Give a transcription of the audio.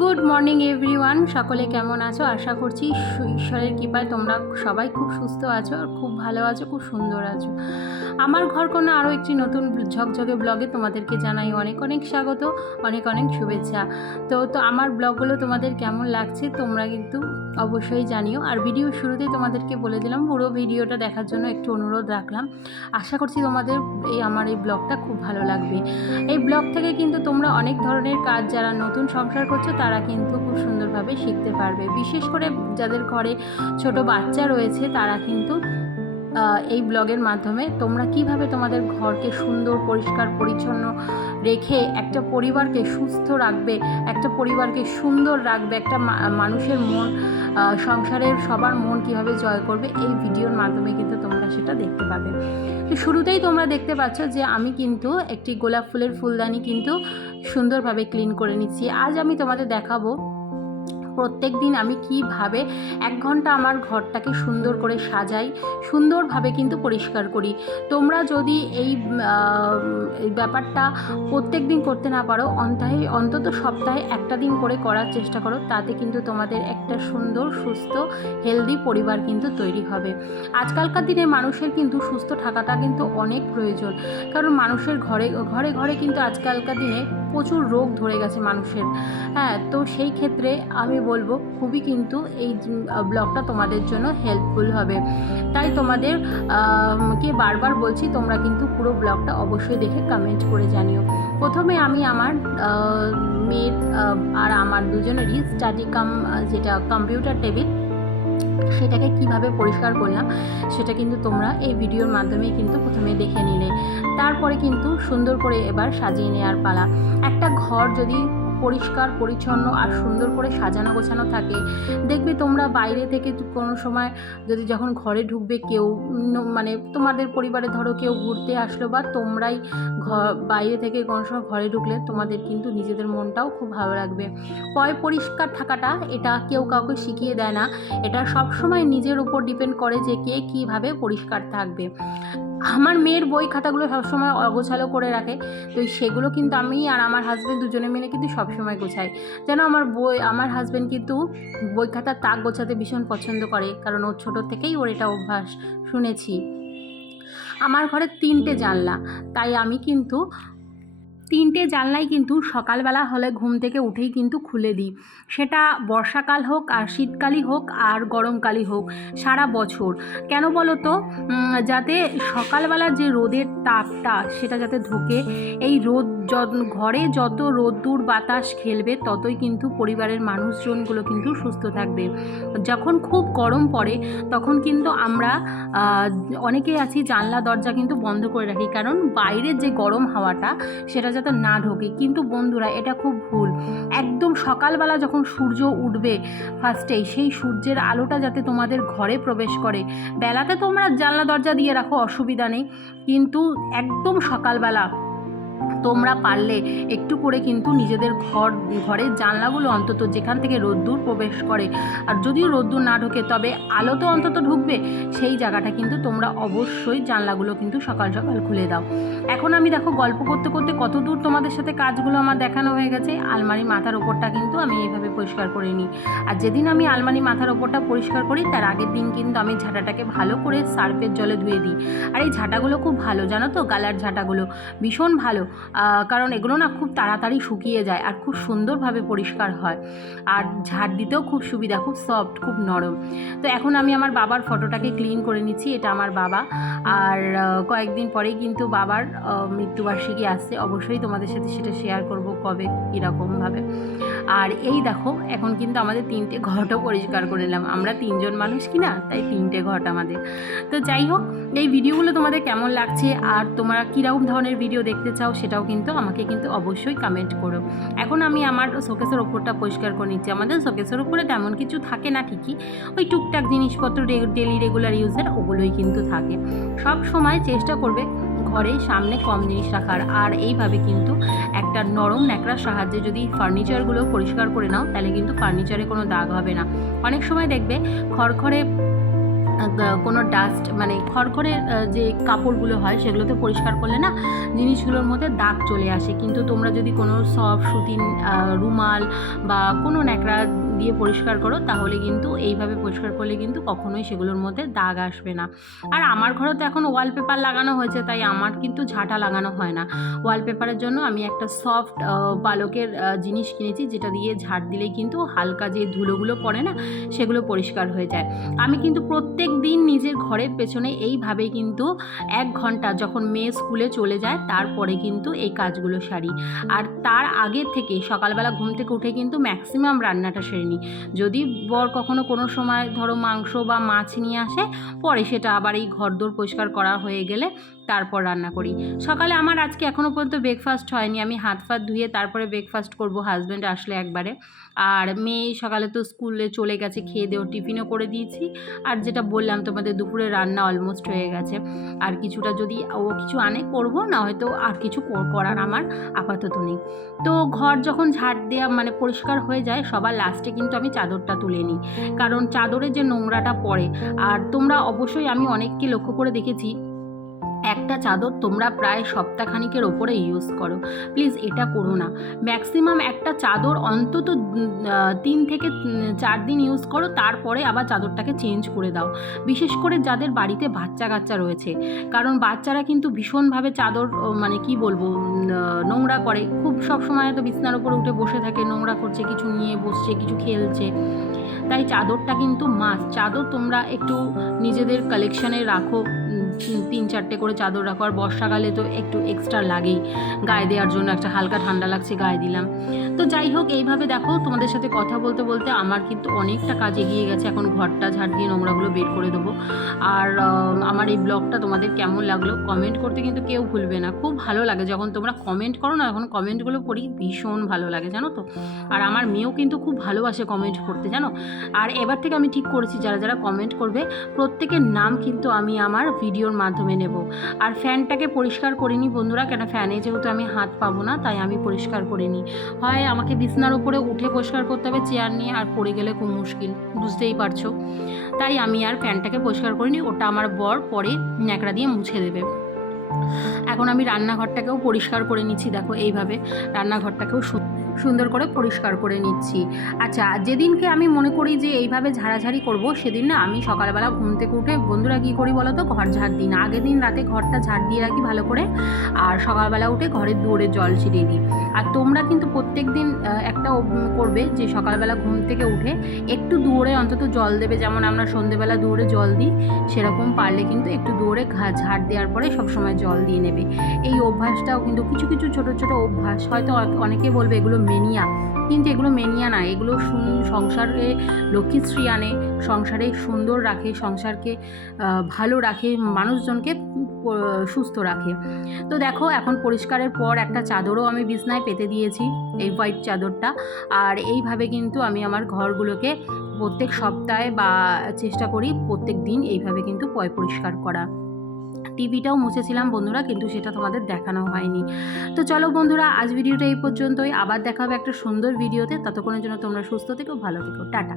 Good morning everyone সকলে কেমন আছো? আশা করছি ঈশ্বরের কৃপায় তোমরা সবাই খুব সুস্থ আছো আর খুব ভালো আছো, খুব সুন্দর আছো। আমার ঘর কোনো আরও একটি নতুন ঝকঝকে ব্লগে তোমাদেরকে জানাই অনেক অনেক স্বাগত, অনেক অনেক শুভেচ্ছা। তো তো আমার ব্লগগুলো তোমাদের কেমন লাগছে তোমরা কিন্তু অবশ্যই জানিও। আর ভিডিও শুরুতেই তোমাদেরকে বলে দিলাম, পুরো ভিডিওটা দেখার জন্য একটু অনুরোধ রাখলাম। আশা করছি তোমাদের এই আমার এই ব্লগটা খুব ভালো লাগবে। এই ব্লগ থেকে কিন্তু তোমরা অনেক ধরনের কাজ যারা নতুন সংসার করছ, তারা কিন্তু খুব সুন্দরভাবে শিখতে পারবে। বিশেষ করে যাদের ঘরে ছোট বাচ্চা রয়েছে, তারা কিন্তু এই ব্লগের মাধ্যমে তোমরা কীভাবে তোমাদের ঘরকে সুন্দর, পরিষ্কার, পরিচ্ছন্ন রেখে একটা পরিবারকে সুস্থ রাখবে, একটা পরিবারকে সুন্দর রাখবে, একটা মানুষের মন সংসারের সবার মন কীভাবে জয় করবে, এই ভিডিওর মাধ্যমে কিন্তু তোমরা সেটা দেখতে পাবে। তো শুরুতেই তোমরা দেখতে পাচ্ছ যে আমি কিন্তু একটি গোলাপ ফুলের ফুলদানি কিন্তু সুন্দরভাবে ক্লিন করে নিচ্ছি। আজ আমি তোমাদের দেখাবো প্রত্যেক দিন আমি কীভাবে এক ঘণ্টা আমার ঘরটাকে সুন্দর করে সাজাই, সুন্দরভাবে কিন্তু পরিষ্কার করি। তোমরা যদি এই ব্যাপারটা প্রত্যেক দিন করতে না পারো, অন্তাহে, অন্তত সপ্তাহে একটা দিন করে করার চেষ্টা করো, তাতে কিন্তু তোমাদের একটা সুন্দর, সুস্থ, হেলদি পরিবার কিন্তু তৈরি হবে। আজকালকার দিনে মানুষের কিন্তু সুস্থ থাকাটা কিন্তু অনেক প্রয়োজন, কারণ মানুষের ঘরে ঘরে ঘরে কিন্তু আজকালকার দিনে প্রচুর রোগ ধরে গেছে মানুষের। হ্যাঁ তো সেই ক্ষেত্রে আমি বলব, খুবই কিন্তু এই ব্লগটা তোমাদের জন্য হেল্পফুল হবে। তাই তোমাদের কে বারবার বলছি, তোমরা কিন্তু পুরো ব্লগটা অবশ্যই দেখে কমেন্ট করে জানিও। প্রথমে আমি আমার মেয়ের আর আমার দুজনেরই স্টাডি কাম যেটা কম্পিউটার টেবিল সেটাকে কীভাবে পরিষ্কার করলাম, সেটা কিন্তু তোমরা এই ভিডিওর মাধ্যমে কিন্তু প্রথমে দেখে নিলে তারপরে কিন্তু সুন্দর করে এবার সাজিয়ে নেওয়ার পালা। একটা ঘর যদি পরিষ্কার, পরিচ্ছন্ন আর সুন্দর করে সাজানো গোছানো থাকে। দেখবে তোমরা বাইরে থেকে কোনো সময় যদি যখন ঘরে ঢুকবে কেউ মানে তোমাদের পরিবারে ধরো কেউ ঘুরতে আসলো বা তোমরাই ঘর বাইরে থেকে কোনো সময় ঘরে ঢুকলে তোমাদের কিন্তু নিজেদের মনটাও খুব ভালো লাগবে। পয় পরিষ্কার থাকাটা এটা কেউ কাউকে শিখিয়ে দেয় না। এটা সব সময় নিজের উপর ডিপেন্ড করে যে কে কীভাবে পরিষ্কার থাকবে। আমার মেয়ের বই খাতাগুলো সবসময় অগোছালো করে রাখে। তো সেগুলো কিন্তু আমি আর আমার হাজব্যান্ড দুজনে মিলে কিন্তু সবসময় গোছাই যেন আমার বই, আমার হাজব্যান্ড কিন্তু বই খাতার তাক গোছাতে ভীষণ পছন্দ করে, কারণ ওর ছোটো থেকেই ওর এটা অভ্যাস শুনেছি। আমার ঘরে তিনটে জানলা, তাই আমি কিন্তু তিনটে জানলাই কিন্তু সকালবেলা হলে ঘুম থেকে উঠেই কিন্তু খুলে দিই। সেটা বর্ষাকাল হোক, আর শীতকালই হোক, আর গরমকালই হোক, সারা বছর। কেন বলো তো যাতে সকালবেলা যে রোদের তাপটা, সেটা যাতে ঢোকে, এই রোদ য- ঘরে যত রোদ্দুর বাতাস খেলবে, ততই কিন্তু পরিবারের মানুষজনগুলো কিন্তু সুস্থ থাকবে। যখন খুব গরম পড়ে, তখন কিন্তু আমরা অনেকেই আছি, জানলা, দরজা কিন্তু বন্ধ করে রাখি। কারণ বাইরের যে গরম হাওয়াটা, সেটা যাতে না ঢোকে। কিন্তু বন্ধুরা, এটা খুব ভুল। একদম সকালবেলা যখন সূর্য উঠবে ফার্স্টেই সেই সূর্যের আলোটা যাতে তোমাদের ঘরে প্রবেশ করে। বেলাতে তোমরা জানলা, দরজা দিয়ে রাখো, অসুবিধা নেই। কিন্তু একদম সকালবেলা তোমরা পারলে। একটু করে কিন্তু নিজেদের ঘর, ঘরের জানলাগুলো অন্তত যেখান থেকে রোদ্দুর প্রবেশ করে, আর যদিও রোদ্দুর না ঢোকে, তবে আলো তো অন্তত ঢুকবে, সেই জায়গাটা কিন্তু তোমরা অবশ্যই জানলাগুলো কিন্তু সকাল সকাল খুলে দাও। এখন আমি দেখো গল্প করতে করতে কত দূর তোমাদের সাথে কাজগুলো আমার দেখানো হয়ে গেছে। আলমারি মাথার ওপরটা কিন্তু আমি এইভাবে পরিষ্কার করে নিই। আর যেদিন আমি আলমারি মাথার ওপরটা পরিষ্কার করি, তার আগের দিন কিন্তু আমি ঝাঁটাটাকে ভালো করে সার্ফের জলে ধুয়ে দিই। আর এই ঝাঁটাগুলো খুব ভালো, জানো তো? গালার ঝাঁটাগুলো। ভীষণ ভালো। কারণ এগুলো না খুব তাড়াতাড়ি শুকিয়ে যায় আর খুব সুন্দরভাবে পরিষ্কার হয়। আর ঝাড় দিতেও খুব সুবিধা, খুব সফট খুব নরম। তো এখন আমি আমার বাবার ফটোটাকে ক্লিন করে নিচ্ছি, এটা আমার বাবা। আর কয়েকদিন পরেই কিন্তু বাবার মৃত্যুবার্ষিকী আসছে। অবশ্যই তোমাদের সাথে সেটা শেয়ার করব কবে, কীরকমভাবে। আর এই দেখো, এখন কিন্তু আমাদের তিনটে ঘটও পরিষ্কার করে নিলাম। আমরা তিনজন মানুষ কি না? তাই তিনটে ঘট আমাদের। তো যাই হোক, এই ভিডিওগুলো তোমাদের কেমন লাগছে? আর তোমরা কীরকম ধরনের ভিডিও দেখতে চাও সেটাও কিন্তু আমাকে কিন্তু অবশ্যই কমেন্ট করো। এখন আমি আমার শোকেসের ওপরটা পরিষ্কার করে নিচ্ছি। আমাদের শোকেসের ওপরে তেমন কিছু থাকে না ঠিকই। ওই টুকটাক জিনিসপত্র ডেলি রেগুলার ইউজের ওগুলোই কিন্তু থাকে। সব সময় চেষ্টা করবে ঘরে সামনে কম জিনিস রাখার। আর এইভাবে কিন্তু একটা নরম ন্যাকড়ার সাহায্যে যদি ফার্নিচারগুলো পরিষ্কার করে নাও তাহলে কিন্তু ফার্নিচারে কোনো দাগ হবে না। অনেক সময় দেখবে খড়খড়ে কোনো ডাস্ট মানে খড়খড়ের আহ, যে কাপড়গুলো হয় সেগুলোতে পরিষ্কার করলে না জিনিসগুলোর মধ্যে দাগ চলে আসে। কিন্তু তোমরা যদি কোনো সফট সুতিন রুমাল বা কোনো ন্যাকড়া দিয়ে পরিষ্কার করো, তাহলে কিন্তু এইভাবে পরিষ্কার করলে কিন্তু কখনোই সেগুলোর মধ্যে দাগ আসবে না। আর আমার ঘরে তো এখন ওয়ালপেপার লাগানো হয়েছে, তাই আমার কিন্তু ঝাঁটা লাগানো হয় না। ওয়ালপেপারের জন্য আমি একটা সফট পালকের জিনিস কিনেছি, যেটা দিয়ে ঝাড় দিলেই কিন্তু হালকা যে ধুলোগুলো পড়ে না, সেগুলো পরিষ্কার হয়ে যায়। আমি কিন্তু প্রত্যেক দিন নিজের ঘরের পেছনে এইভাবেই কিন্তু এক ঘণ্টা যখন মেয়ে স্কুলে চলে যায়, তারপরে কিন্তু এই কাজগুলো সারি। আর তার আগে থেকে সকালবেলা ঘুম থেকে উঠে কিন্তু ম্যাক্সিমাম রান্নাটা সেরে নিই যদি বর কখনো কোনো সময় ধরো মাংস বা মাছ নিয়ে আসে, পরে সেটা আবার এই ঘরদোর পরিষ্কার করা হয়ে গেলে তারপর রান্না করি। সকালে আমার আজকে এখনও পর্যন্ত ব্রেকফাস্ট হয়নি। আমি হাত ফাত ধুয়ে তারপরে ব্রেকফাস্ট করব। হাজব্যান্ড আসলে একবারে। আর মেয়ে সকালে তো স্কুলে চলে গেছে, খেয়ে দেওয়া টিফিনও করে দিয়েছি। আর যেটা বললাম, তোমাদের দুপুরে রান্না অলমোস্ট হয়ে গেছে। আর কিছুটা যদি ও কিছু আনে, করব, না হয়তো আর কিছু করার আমার আপাতত নেই। তো ঘর যখন ঝাড় দেওয়া মানে পরিষ্কার হয়ে যায়, সবার লাস্টে কিন্তু আমি চাদরটা তুলে নিই। কারণ চাদরে যে নোংরাটা পড়ে, আর তোমরা অবশ্যই আমি অনেককে লক্ষ্য করে দেখেছি একটা চাদর তোমরা প্রায় সপ্তাহখানিকের ওপরে ইউজ করো। প্লিজ এটা করো না। ম্যাক্সিমাম একটা চাদর অন্তত তিন থেকে চার দিন ইউজ করো, তারপরে আবার চাদরটাকে চেঞ্জ করে দাও। বিশেষ করে যাদের বাড়িতে বাচ্চা কাচ্চা রয়েছে। কারণ বাচ্চারা কিন্তু ভীষণভাবে চাদর মানে কি বলব নোংরা করে। খুব সব সময় তো বিছনার উপরে উঠে বসে থাকে, নোংরা করছে, কিছু নিয়ে বসছে, কিছু খেলছে। তাই চাদরটা কিন্তু মাস্ট চাদর তোমরা একটু নিজেদের কালেকশানে রাখো। তিন- চারটে করে চাদর রাখো। আর বর্ষাকালে তো একটু এক্সট্রা লাগেই। গায়ে দেওয়ার জন্য একটা হালকা ঠান্ডা লাগছে, গায়ে দিলাম। তো যাই হোক, এইভাবে দেখো, তোমাদের সাথে কথা বলতে বলতে আমার কিন্তু অনেকটা কাজ এগিয়ে গেছে। এখন ঘরটা ঝাড় দিয়ে নোংরাগুলো বের করে দেবো। আর আমার এই ব্লগটা তোমাদের কেমন লাগল কমেন্ট করতে কিন্তু কেউ ভুলবে না। খুব ভালো লাগে। যখন তোমরা কমেন্ট করো না, এখন কমেন্টগুলো পড়ি, ভীষণ ভালো লাগে, জানো তো? আর আমার মেয়েও কিন্তু খুব ভালোবাসে কমেন্ট করতে, জানো? আর এবার থেকে আমি ঠিক করেছি, যারা যারা কমেন্ট করবে, প্রত্যেকের নাম কিন্তু আমি আমার ভিডিওর মাধ্যমে নেব। আর ফ্যানটাকে পরিষ্কার করিনি বন্ধুরা, কেন ফ্যানে যেহেতু আমি হাত পাবো না, তাই আমি পরিষ্কার করে নিই হয় আমাকে বিছনার উপরে উঠে পরিষ্কার করতে হবে, চেয়ার নিয়ে, আর পড়ে গেলে খুব মুশকিল, বুঝতেই পারছ? তাই আমি আর ফ্যানটাকে পরিষ্কার করিনি ওটা আমার বর পরে ন্যাকড়া দিয়ে মুছে দেবে। এখন আমি রান্নাঘরটাকেও পরিষ্কার করে নিচ্ছি, দেখো এইভাবে রান্নাঘরটাকেও সুন্দর করে পরিষ্কার করে নিচ্ছি। আচ্ছা যেদিনকে আমি মনে করি যে এইভাবে ঝাড়াঝাড়ি করব, সেদিন না আমি সকালবেলা ঘুম থেকে উঠে, বন্ধুরা কী করি বলো তো ঘর ঝাড় দিই না। আগের দিন রাতে ঘরটা ঝাড় দিয়ে রাখি ভালো করে, আর সকালবেলা উঠে ঘরের দুয়ারে জল ছিটিয়ে দিই। আর তোমরা কিন্তু প্রত্যেক দিন একটা করবে যে সকালবেলা ঘুম থেকে উঠে একটু দূরে অন্তত জল দেবে, যেমন আমরা সন্ধেবেলা দূরে জল দিই, সেরকম পারলে কিন্তু একটু ঘা, ঝাড় দেওয়ার পরে সবসময় জল দিয়ে নেবে। এই অভ্যাসটাও কিন্তু কিছু কিছু ছোট ছোট অভ্যাস, হয়তো অনেকে বলবে এগুলো মেনিয়া কিন্তু এগুলো মেনিয়া না, এগুলো সংসারে লক্ষ্মীশ্রী আনে, সংসারে সুন্দর রাখে, সংসারকে ভালো রাখে, মানুষজনকে সুস্থ রাখে। তো দেখো, এখন পরিষ্কারের পর একটা চাদরও আমি বিছনায় পেতে দিয়েছি, এই হোয়াইট চাদরটা, আর এইভাবে কিন্তু আমি আমার ঘরগুলোকে প্রত্যেক সপ্তাহে বা চেষ্টা করি প্রত্যেক দিন এইভাবে কিন্তু পয়, পরিষ্কার করা। টিভিটাও মুছেছিলাম বন্ধুরা, কিন্তু সেটা তোমাদের দেখানো হয়নি। তো চলো বন্ধুরা, আজ ভিডিওটা এই পর্যন্তই। আবার দেখা হবে একটা সুন্দর ভিডিওতে। ততক্ষণের জন্য তোমরা সুস্থ থেকো, ভালো থেকো। টাটা।